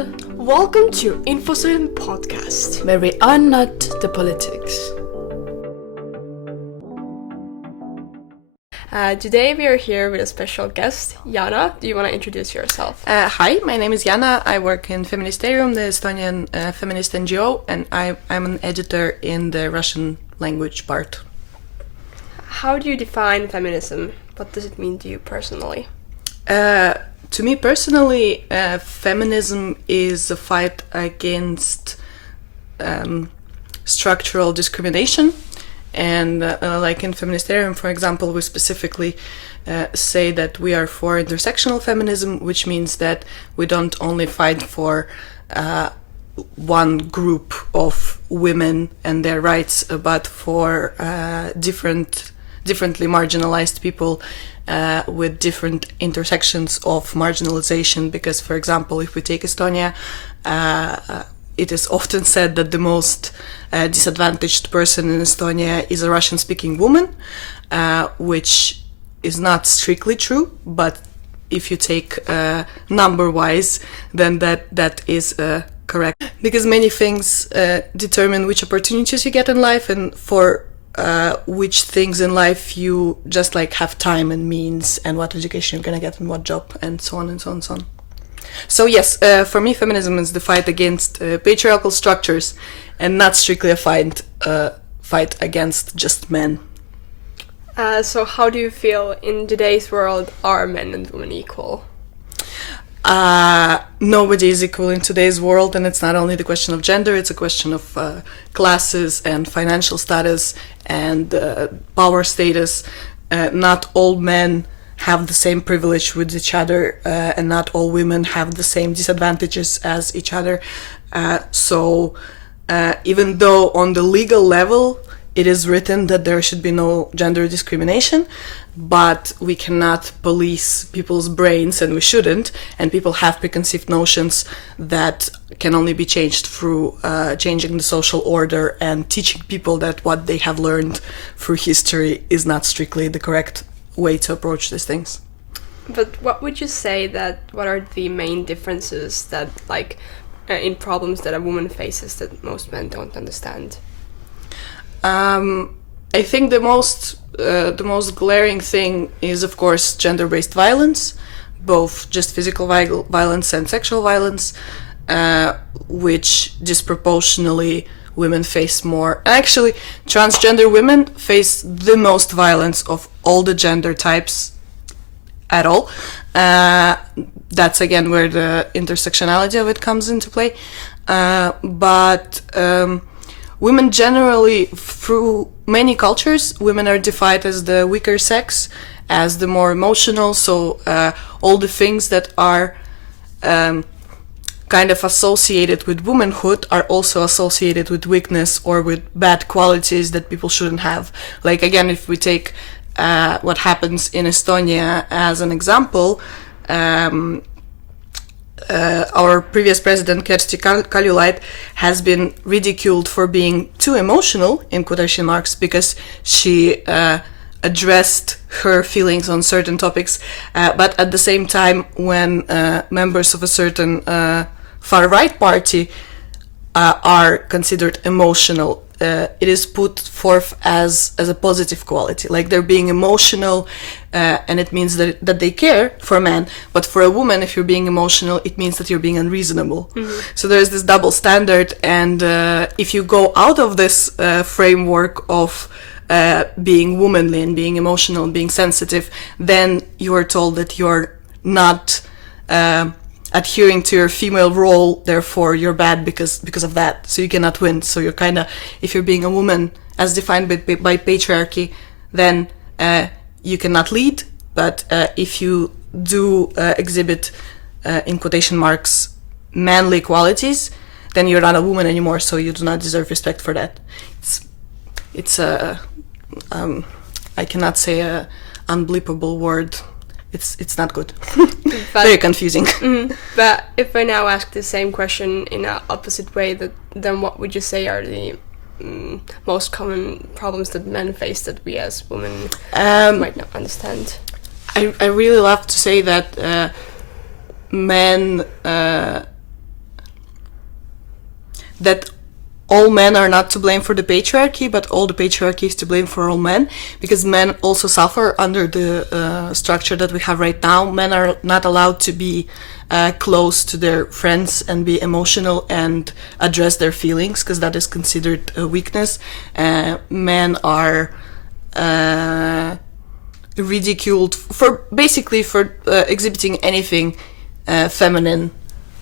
Welcome to Infosyn Podcast, where we are not the politics. Today we are here with a special guest, Jana. Do you want to introduce yourself? Hi, my name is Jana. I work in Feministeerium, the Estonian feminist NGO, and I'm an editor in the Russian language part. How do you define feminism? What does it mean to you personally? To me personally, feminism is a fight against structural discrimination. And like in Feministeerium, for example, we specifically say that we are for intersectional feminism, which means that we don't only fight for one group of women and their rights, but for differently marginalized people with different intersections of marginalization. Because, for example, if we take Estonia, it is often said that the most disadvantaged person in Estonia is a Russian-speaking woman, which is not strictly true, but if you take number-wise, then that is correct. Because many things determine which opportunities you get in life, and for which things in life you just like have time and means, and what education you're gonna get and what job, and so on and so on and so on. So yes, for me, feminism is the fight against patriarchal structures, and not strictly a fight against just men. So how do you feel in today's world, are men and women equal? Nobody is equal in today's world, and it's not only the question of gender, it's a question of classes and financial status and power status. Not all men have the same privilege with each other, and not all women have the same disadvantages as each other. So even though on the legal level it is written that there should be no gender discrimination, but we cannot police people's brains, and we shouldn't, and people have preconceived notions that can only be changed through changing the social order and teaching people that what they have learned through history is not strictly the correct way to approach these things. But what would you say what are the main differences that in problems that a woman faces that most men don't understand? I think the most glaring thing is, of course, gender-based violence, both just physical violence and sexual violence, which disproportionately women face more. Actually, transgender women face the most violence of all the gender types at all. That's again where the intersectionality of it comes into play. But women generally, through many cultures, women are defined as the weaker sex, as the more emotional. So all the things that are kind of associated with womanhood are also associated with weakness or with bad qualities that people shouldn't have. Like again, if we take what happens in Estonia as an example, our previous president, Käest has been ridiculed for being too emotional, in quotation marks, because she addressed her feelings on certain topics. But at the same time, when members of a certain far-right party are considered emotional, it is put forth as a positive quality, like they're being emotional, and it means that they care for a man. But for a woman, if you're being emotional, it means that you're being unreasonable. Mm-hmm. So there's this double standard, and if you go out of this framework of being womanly and being emotional and being sensitive, then you are told that you're not adhering to your female role, therefore you're bad because of that, so you cannot win. So you're kind of, if you're being a woman as defined by patriarchy, then you cannot lead, but if you do exhibit, in quotation marks, manly qualities, then you're not a woman anymore, so you do not deserve respect for that. It's I cannot say a unbleepable word. It's not good. Very confusing. But if I now ask the same question in an opposite way, then what would you say are the most common problems that men face that we as women might not understand? I really love to say that men that all men are not to blame for the patriarchy, but all the patriarchy is to blame for all men, because men also suffer under the structure that we have right now. Men are not allowed to be close to their friends and be emotional and address their feelings, because that is considered a weakness. Men are ridiculed for exhibiting anything feminine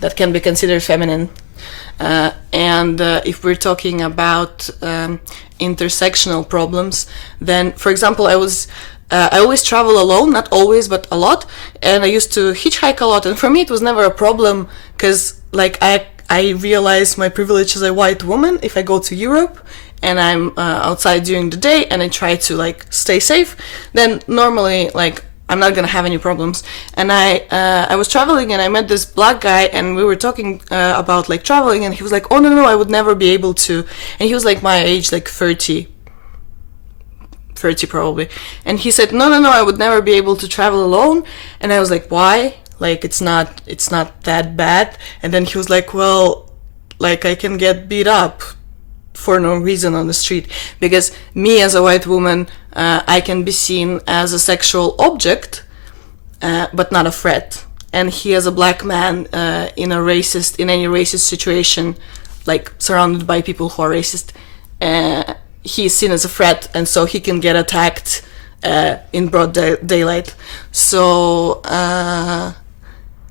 that can be considered feminine. And if we're talking about intersectional problems, then, for example, I always travel alone, not always, but a lot, and I used to hitchhike a lot, and for me it was never a problem, because like I realize my privilege as a white woman. If I go to Europe and I'm outside during the day and I try to like stay safe, then normally like I'm not gonna have any problems. And I was traveling and I met this black guy and we were talking about like traveling, and he was like, oh no, I would never be able to. And he was like my age, like 30 probably. And he said, no, I would never be able to travel alone. And I was like, why? Like it's not that bad. And then he was like, well, like I can get beat up for no reason on the street, because me as a white woman, I can be seen as a sexual object, but not a threat. And he as a black man in any racist situation, like surrounded by people who are racist, he is seen as a threat, and so he can get attacked in broad daylight. So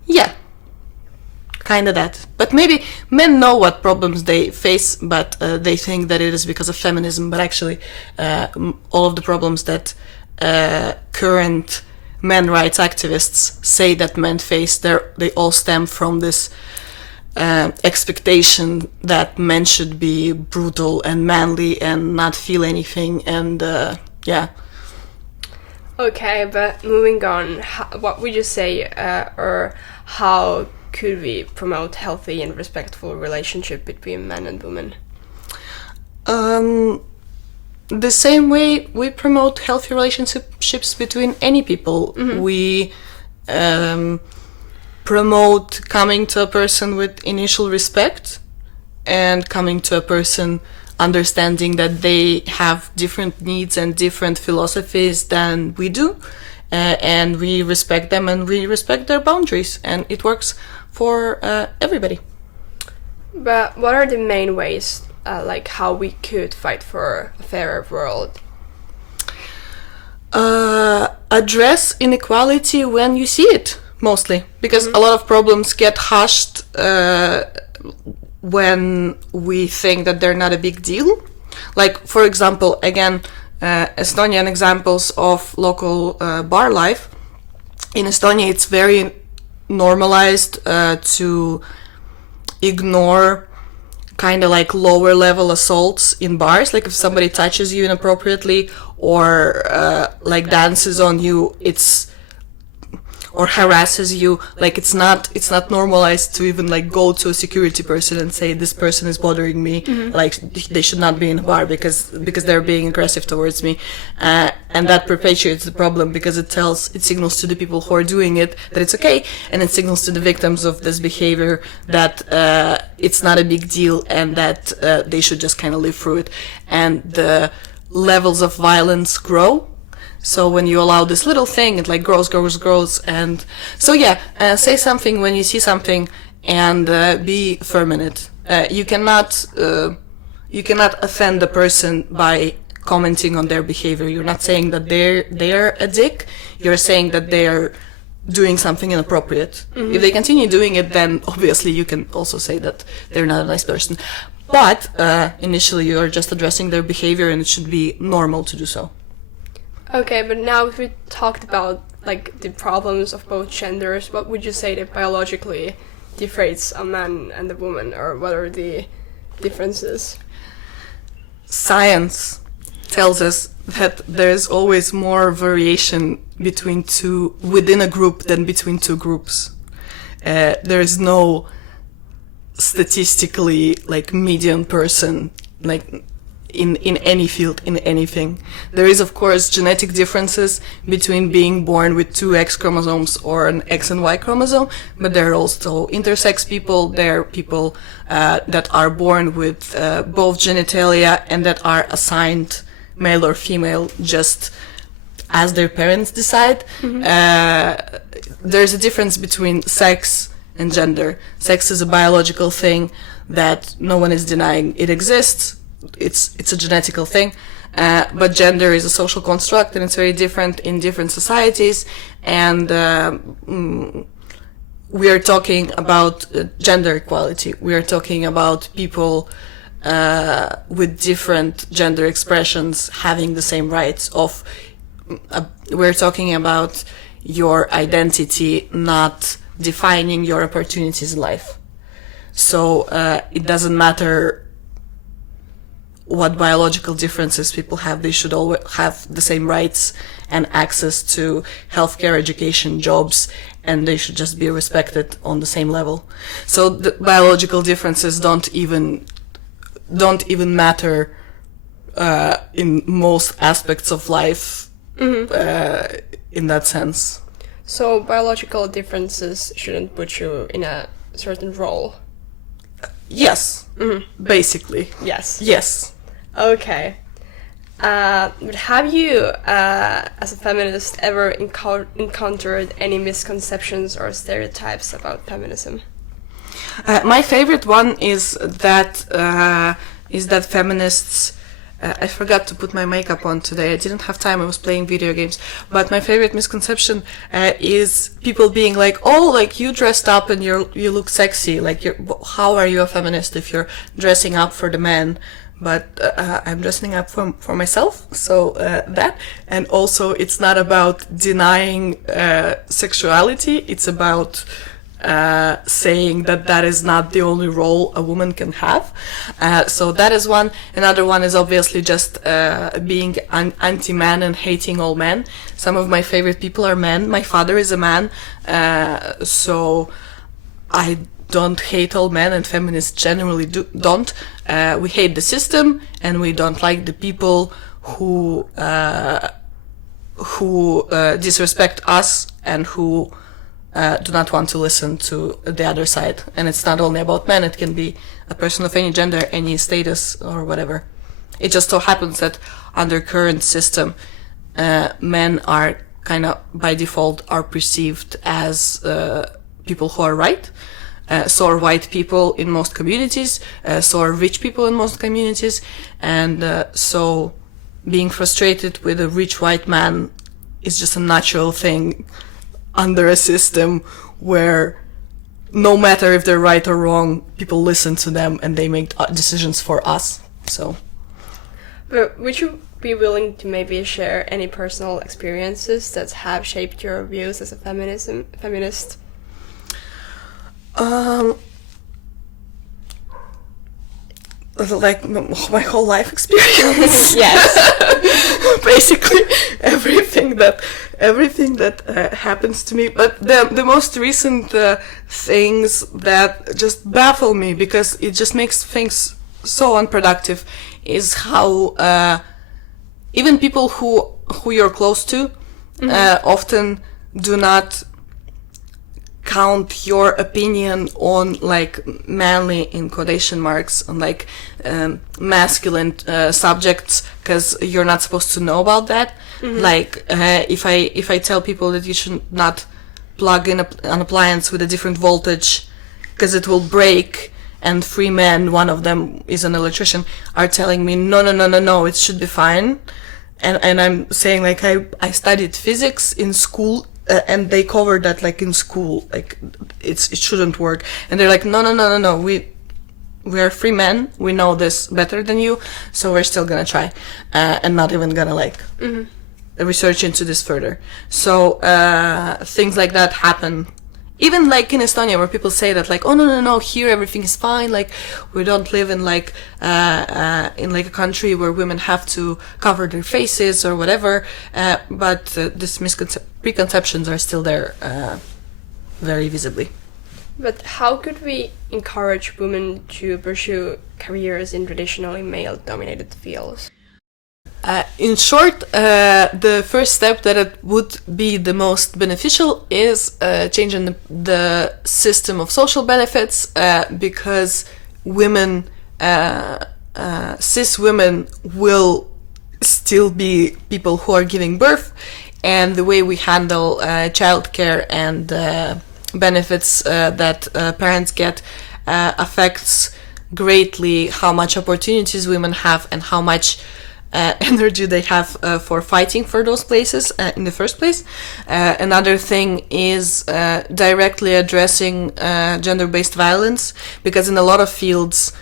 yeah, kind of that. But maybe men know what problems they face, but they think that it is because of feminism. But actually, all of the problems that current men rights activists say that men face, they all stem from this expectation that men should be brutal and manly and not feel anything. And yeah. Okay, but moving on, what would you say, or how could we promote healthy and respectful relationship between men and women? The same way we promote healthy relationships between any people. Mm-hmm. We promote coming to a person with initial respect and coming to a person understanding that they have different needs and different philosophies than we do, and we respect them and we respect their boundaries, and it works for everybody. But what are the main ways, like how we could fight for a fairer world? Address inequality when you see it, mostly, because a lot of problems get hushed when we think that they're not a big deal. Like, for example, again, Estonian examples of local bar life. In Estonia, it's very normalized to ignore kind of like lower level assaults in bars. Like if somebody touches you inappropriately or like dances on you, or harasses you, like it's not normalized to even like go to a security person and say this person is bothering me. Mm-hmm. Like they should not be in a bar because they're being aggressive towards me, and that perpetuates the problem, because it signals to the people who are doing it that it's okay, and it signals to the victims of this behavior that it's not a big deal and that they should just kind of live through it, and the levels of violence grow. So when you allow this little thing, it like grows, and so yeah, say something when you see something, and be firm in it. You cannot offend the person by commenting on their behavior. You're not saying that they're a dick. You're saying that they're doing something inappropriate. Mm-hmm. If they continue doing it, then obviously you can also say that they're not a nice person. But initially, you are just addressing their behavior, and it should be normal to do so. Okay, but now if we talked about like the problems of both genders, what would you say that biologically differentiates a man and a woman, or what are the differences? Science tells us that there's always more variation within a group than between two groups. There is no statistically like median person. Like in any field, in anything. There is, of course, genetic differences between being born with two X chromosomes or an X and Y chromosome, but there are also intersex people. There are people that are born with both genitalia and that are assigned male or female just as their parents decide. There's a difference between sex and gender. Sex is a biological thing that no one is denying it exists. It's a genetical thing, but gender is a social construct, and it's very different in different societies. And we are talking about gender equality. We are talking about people with different gender expressions having the same rights. We're talking about your identity not defining your opportunities in life. So it doesn't matter what biological differences people have. They should all have the same rights and access to healthcare, education, jobs, and they should just be respected on the same level. So the biological differences don't even matter in most aspects of life. In that sense. So biological differences shouldn't put you in a certain role? Yes. Basically. Yes. Okay. But have you, as a feminist, ever encountered any misconceptions or stereotypes about feminism? My favorite one is that feminists. I forgot to put my makeup on today. I didn't have time. I was playing video games. But my favorite misconception is people being like, "Oh, like you dressed up and you look sexy. Like, how are you a feminist if you're dressing up for the men?" But I'm dressing up for myself. So that, and also it's not about denying sexuality. It's about saying that is not the only role a woman can have. So that is one. Another one is obviously just being anti-man and hating all men. Some of my favorite people are men. My father is a man, so I don't hate all men, and feminists generally don't. We hate the system, and we don't like the people who disrespect us and who do not want to listen to the other side. And it's not only about men, it can be a person of any gender, any status, or whatever. It just so happens that under current system, men are kind of, by default, are perceived as people who are right. So are white people in most communities, so are rich people in most communities, and so being frustrated with a rich white man is just a natural thing under a system where no matter if they're right or wrong, people listen to them and they make decisions for us. So, but would you be willing to maybe share any personal experiences that have shaped your views as a feminist? Like my whole life experience. Yes. Basically everything that happens to me. But the most recent things that just baffle me, because it just makes things so unproductive, is how even people who you're close to often do not count your opinion on like manly, in quotation marks, on like masculine subjects, because you're not supposed to know about that. Like if I tell people that you should not plug in an appliance with a different voltage because it will break, and three men, one of them is an electrician, are telling me no, it should be fine, and I'm saying like I studied physics in school. And they covered that like in school, like it shouldn't work. And they're like, no, we are free men, we know this better than you, so we're still gonna try, and not even gonna like research into this further. So things like that happen. Even like in Estonia, where people say that like, oh no, here everything is fine. Like we don't live in like a country where women have to cover their faces or whatever. But these preconceptions are still there, very visibly. But how could we encourage women to pursue careers in traditionally male-dominated fields? In short, the first step that it would be the most beneficial is changing the system of social benefits, because women, cis women, will still be people who are giving birth, and the way we handle childcare and benefits that parents get affects greatly how much opportunities women have and how much energy they have for fighting for those places in the first place. Another thing is directly addressing gender-based violence, because in a lot of fields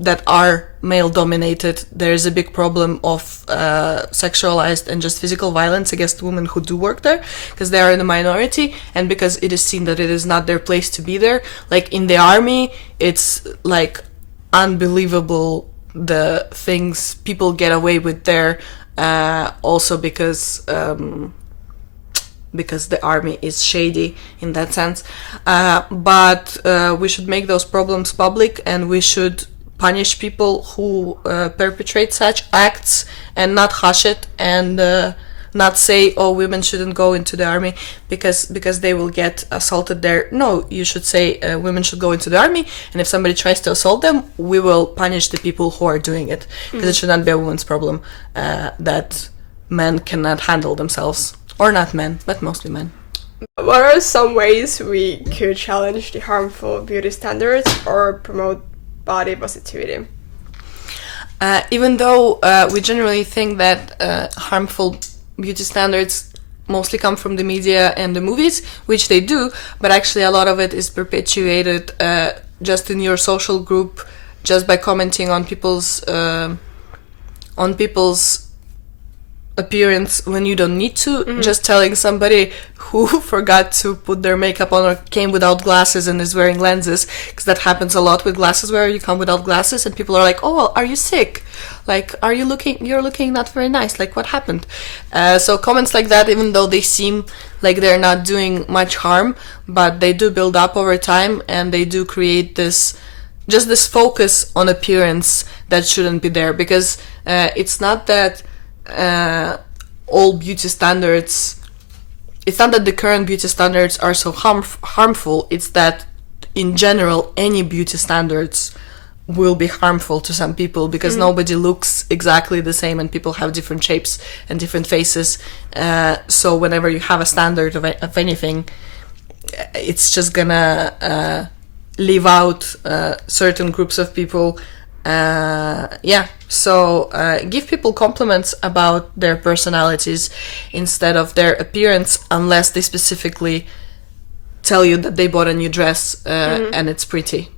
that are male-dominated, there is a big problem of sexualized and just physical violence against women who do work there, because they are in the minority, and because it is seen that it is not their place to be there. Like in the army, it's like unbelievable the things people get away with there, also because the army is shady in that sense. But we should make those problems public, and we should punish people who perpetrate such acts, and not hush it, and not say, oh, women shouldn't go into the army because they will get assaulted there. No, you should say women should go into the army, and if somebody tries to assault them, we will punish the people who are doing it, because it should not be a woman's problem that men cannot handle themselves. Or not men, but mostly men. What are some ways we could challenge the harmful beauty standards or promote body positivity? Even though we generally think that harmful beauty standards mostly come from the media and the movies, which they do, but actually a lot of it is perpetuated just in your social group, just by commenting on people's appearance when you don't need to, just telling somebody who forgot to put their makeup on or came without glasses and is wearing lenses, because that happens a lot with glasses, where you come without glasses and people are like, oh, well, are you sick? Like, you're looking not very nice, like what happened? So comments like that, even though they seem like they're not doing much harm, but they do build up over time, and they do create this focus on appearance that shouldn't be there, because it's not that all beauty standards, it's not that the current beauty standards are so harmful, it's that in general any beauty standards will be harmful to some people, because nobody looks exactly the same, and people have different shapes and different faces, so whenever you have a standard of anything, it's just gonna leave out certain groups of people. So give people compliments about their personalities instead of their appearance, unless they specifically tell you that they bought a new dress and it's pretty.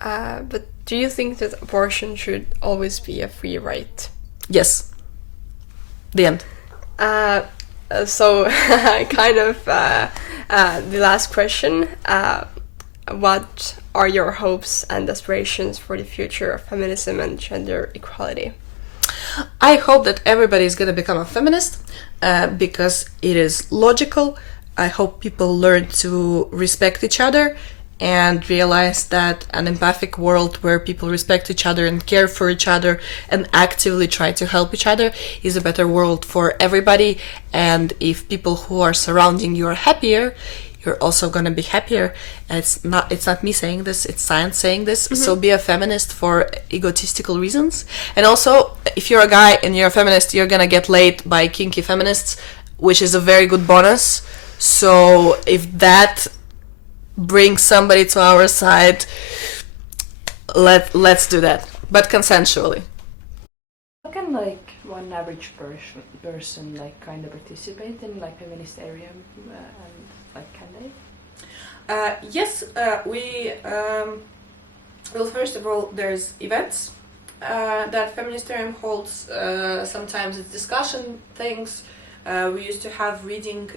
But do you think that abortion should always be a free right? Yes. The end. So kind of the last question. What are your hopes and aspirations for the future of feminism and gender equality? I hope that everybody is going to become a feminist because it is logical. I hope people learn to respect each other and realize that an empathic world where people respect each other and care for each other and actively try to help each other is a better world for everybody. And if people who are surrounding you are happier, you're also going to be happier. And it's not me saying this, it's science saying this. So be a feminist for egotistical reasons. And also, if you're a guy and you're a feminist, you're going to get laid by kinky feminists, which is a very good bonus. So if that brings somebody to our side, let's do that, but consensually. How can one average person kind of participate in Feministeerium and can they? Yes, we well, first of all, there's events that Feministeerium holds. Sometimes it's discussion things. We used to have reading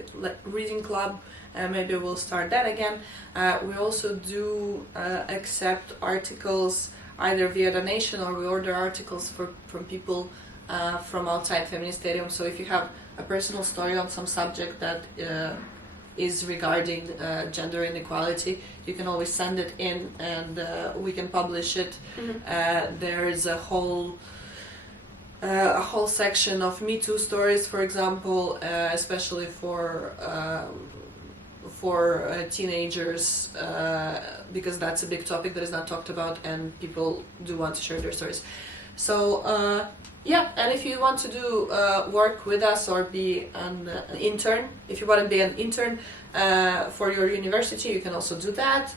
club. Maybe we'll start that again. We also do accept articles either via donation, or we order articles from people from outside Feministeerium. So if you have a personal story on some subject that is regarding gender inequality, you can always send it in, and we can publish it. There is a whole section of Me Too stories, for example, especially for teenagers, because that's a big topic that is not talked about, and people do want to share their stories. So and if you want to do work with us or be an intern, if you want to be an intern for your university, you can also do that.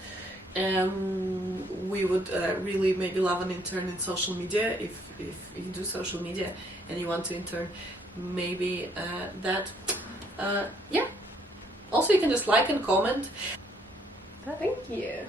We would really maybe love an intern in social media. If you do social media and you want to intern, maybe that. Also, you can just like and comment. Thank you.